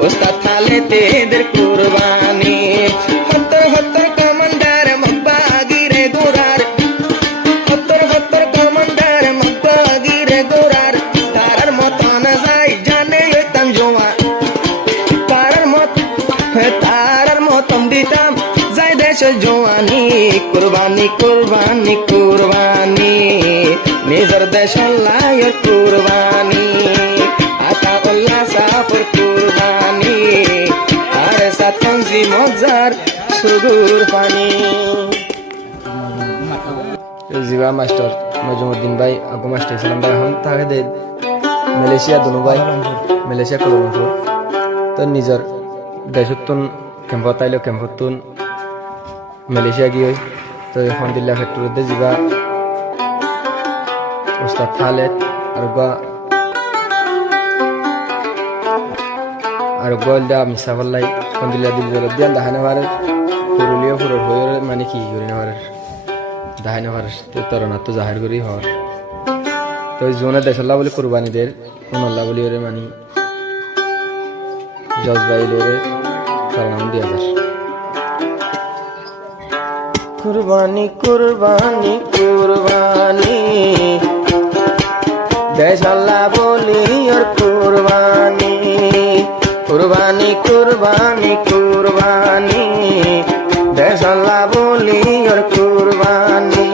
উস্তাদ খালেদের কুরবানি হত্তর হত্তর কমান্ডার মকবাগিরে গোরার হত্তর হত্তর কমান্ডার মকবাগিরে গোরার তারার মতন যাই জানে হইতাম জোয়া তারার মতন দিতাম যাই দেশ জোয়ানি কুরবানি কুরবানি কুরবানি নিজের দেশ লায় কুরবানি আতা উল্লাহ সাফর কুরবানি আর সাতঞ্জি মজার সুদূর পানি জিবা মাস্টার নজমুদ্দিন ভাই আবু মাস্টার ইসলাম ভাই এখন থাকে দে মালয়েশিয়া দুনো ভাই মালয়েশিয়া কুয়ালালামপুর তো নিজের দেশতুন ক্যাম্পত আইলো ক্যাম্পতুন মালয়েশিয়া গিয়ে তো এখন দিল্লা ফ্যাক্টরিতে যাবা উস্তাদ খালেদ আর গোলদা মিসাফাল্লাই এখন দিল্লা দিল দিয়ান দাহানে মারে পুরুলিয়া পুরোর হয়ে মানে কি করি না মারে দাহানে মারে তো তরনা তো জাহির করি হর তো জোনে দেশাল্লাহ বলে কুরবানিদের উনাল্লাহ বলি ওরে মানি জজবাইলের তরনাম 2000 কুরবানি কুরবানি কুরবানি দেশাল্লাহ বলি ওর কুরবানি কুরবানি কুরবানি কুরবানি দেশাল্লাহ বলি ওর কুরবানি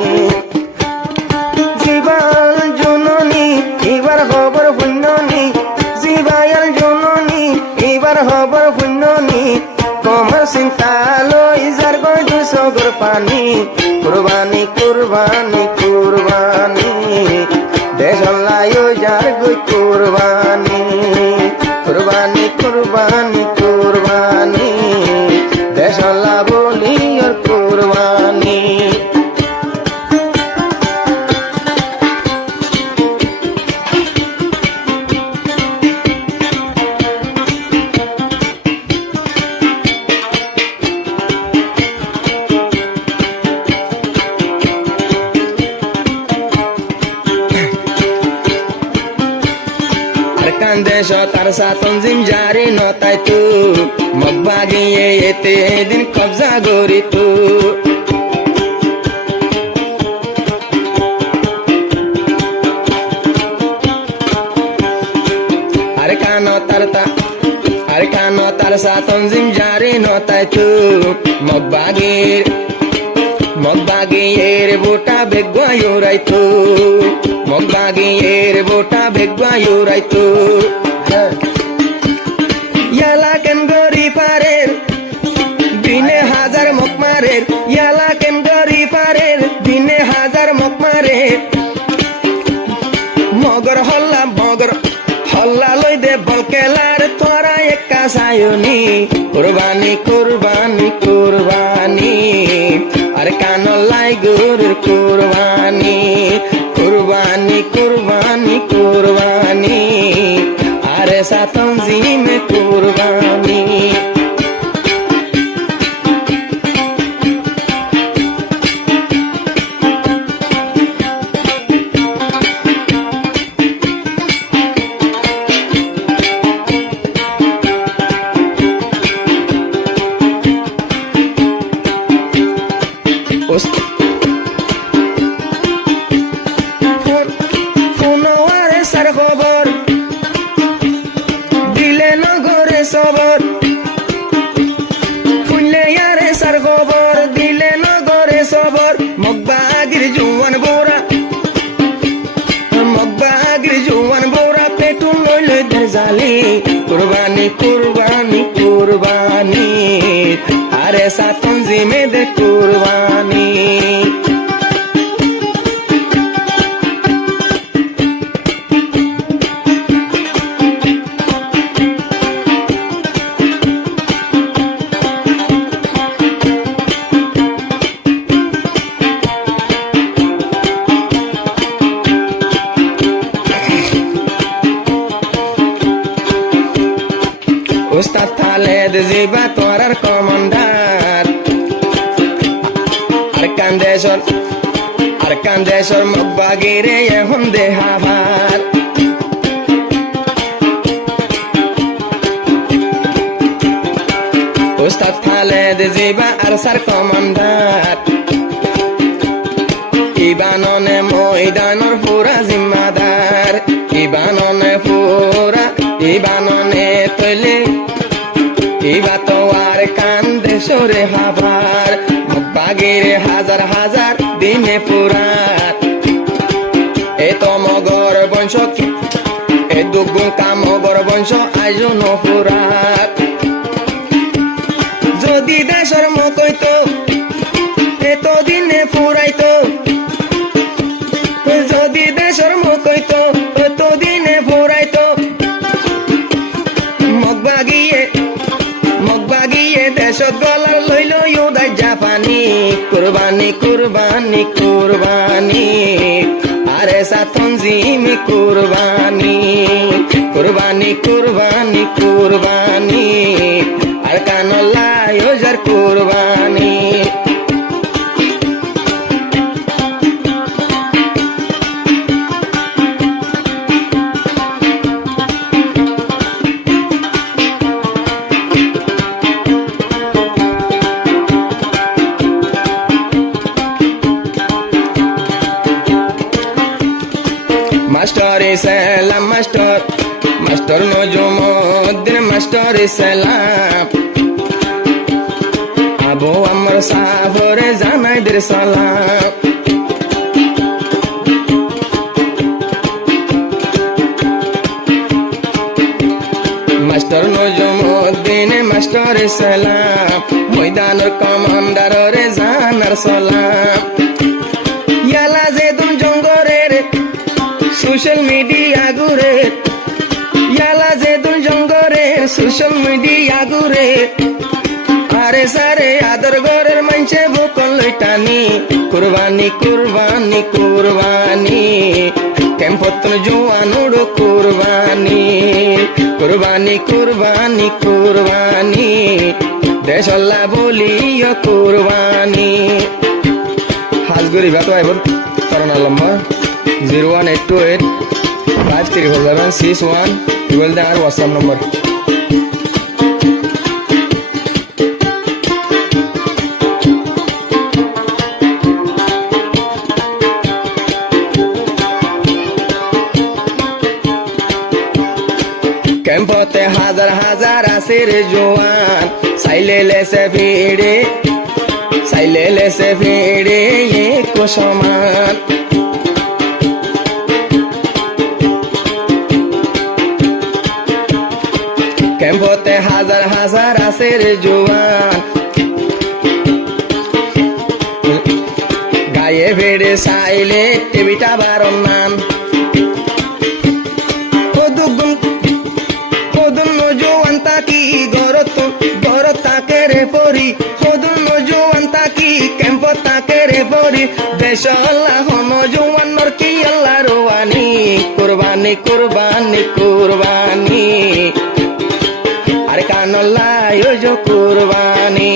জীবাল জননী এবার খবর পুণ্যনি জীবায়াল জননী এবার খবর পুণ্যনি কমর চিন্তা লই যার গই দুসগর পানি কুরবানি কুরবানি কুরবানি দেশাল্লাহ যার গই কুরবানি কুরবানি কুরবানি কুরবানি দেশাল্লাহ বলি ওর কুরবানি দেশ তার সাতঞ্জিম জারি নতাই তু মগবাগিয়ে এতে দিন কবজা গরি তু আরে কানো তার সাতঞ্জিম জারি নতাই তু মগবাগিয়ের বোটা বেগুয়ায়ুরাইতু মগবাগিয়ের বোটা বেগুয়ায়ুরাইতু ইয়ালা কেন গরি পারের দিনে হাজার মকমারের ইয়ালা কেন গরি পারের দিনে হাজার মকমারের মগর হল্লা লই দে বলকেলার তোরা একা সায়নি কুরবানি কুরবানি কুরবানি আর কানো লাই গরুর কুরবানি কুরবানি কুরবানি কুরবানি আরে সাতঞ্জিম কুরবানি ফোনওয়ারে সার খবর দিলে নগরে সবর ফুললে ইয়ারে সার খবর দিলে নগরে সবর মগবাগির জুয়ান বোরা পেটুন লইলে দের জালি কুরবানি কুরবানি কুরবানি আরে সাতঞ্জিমে দে কুরবানি উস্তাদ খালেদ জিবা তোরার কমান্ডার আর কান্দেশ্বর মগবাগিরে এখন দেহাভার উস্তাদ খালেদ জিবা আর স্যার কমান্ডার ইবাননে ময়দানর পুরা জিম্মাদার ইবাননে পুরা ইবাননে তৈলে ইবা তো আর কান্দে সরে হাবার বাগের হাজার হাজার দিনে পুরাত এ তো মগর বংশ এ দুগুণ কামগর বংশ আইজ নপুরাত যদি দেশর মকইতো এত দিনে ফুরাইতো যদি দেশর মকইতো এত দিনে ফুরাইতো মগবাগিয়ে দেশত গলার লইল ইউদাই জাপানি কুরবানি কুরবানি কুরবানি আরে সাথন জিমি কুরবানি কুরবানি কুরবানি কুরবানি আর কানলাই ওজার কুরবানি মাস্টার সালাম মাস্টার মাস্টার নজমুদ্দিন মাস্টার সালাম আবু আমর সাফরে জানাইদের সালাম মাস্টার নজমুদ্দিন মাস্টার সালাম ময়দানের কমান্ডারে জানার সালাম ইয়ালা জেদুন জঙ্গরের সোশ্যাল মিডিয়া ঘুরে ইয়ালা জেদুন জঙ্গরে সোশ্যাল মিডিয়া ঘুরে আরে সারে আদর ঘরের মানছে বুকন লইটানি কুরবানি কুরবানি কুরবানি কেমপতন জোয়ানুর কুরবানি কুরবানি কুরবানি কুরবানি দেশল্লা বলিও কুরবানি হাজগুড়ি ভাত আইবর করোনা লম্বা 01828 534761 igual de WhatsApp number কেম্পতে হাজার হাজার আছে রে জোয়ান সাইলে লেসে ফিরে এক সমান কেম্পতে হাজার হাজার আছে রে জোয়ান গায়ে ভেড়ে সাইলে টেবিটা বারণ নাম কদুন জোয়ান তাকি গর তাকে রে পরি কদুন জোয়ান তাকি কেম্প তাকে রে পরি দেশ আল্লাহ হন জোয়ান কি আল্লাহ রোয়ানি কুরবানি কুরবানি কুরবানি আর কানল্লাই ওজো কুরবানি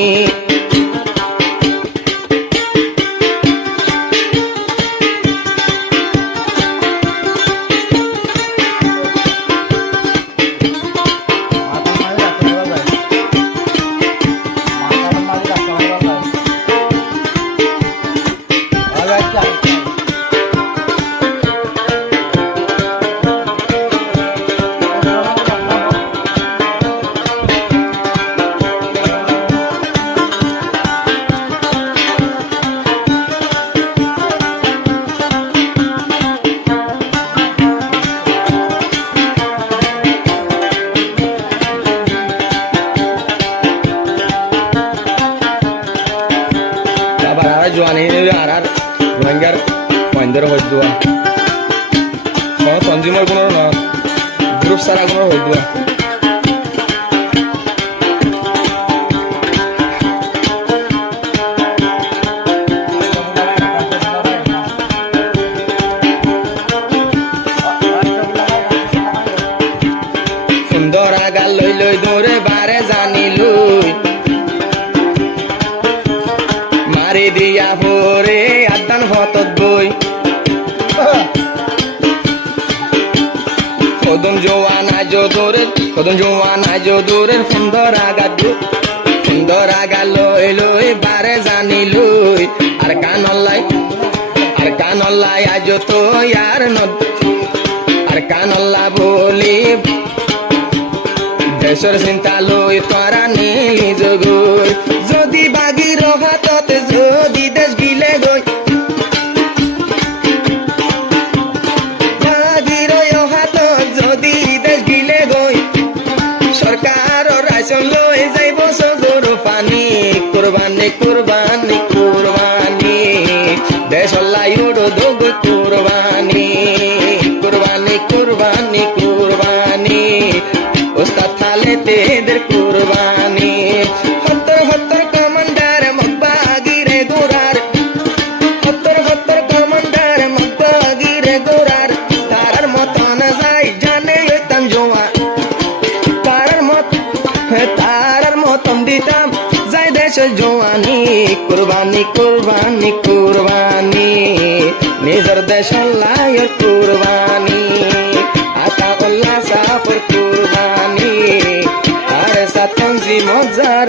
জোয়ানি আর রোহিঙ্গার মহেন্দ্র হইদুয়া কোনো কনজিউমার কোনো না গ্রুপ সারা কোনো হইদুয়া সুন্দর আগা লই লই দৌড়ে বারে জানিলুই মারি দিয়া ভরে আদান ভতত বই কদম জোয়ান আজো দূরের সুন্দর আগা সুন্দর আগা লই লই বারে জানি লই আর কানল্লাই আজ তো আর আর কানল্লা বলি দেশের চিন্তা লই তোরা নীলি জগুই যদি বাগির হাতত যদি দেশ গিলে গই বাগির হাতত যদি দেশ গিলে গই সরকার রাইসন লই যাইব সগর পানি কুরবানি কুরবানি কুরবানি দেশলাই উড়ো দোগ কুরবানি কুরবানি কুরবানি কুরবানি ওস্তাদ থালেতে দের কুরবানি হত্তর হত্তর কমান্ডার মকবাগিরে গোরার হত্তর হত্তর কমান্ডার মকবাগিরে গোরার তারার মতন যাই জানে তাম জোয়া তারার মতন দিতাম যাই দেশ জোয়ানি কুরবানি কুরবানি কুরবানি নিজের দেশ লায়ক কুরবানি আতা উল্লাহ সাফর কুরবানি আর সাতন জি মজার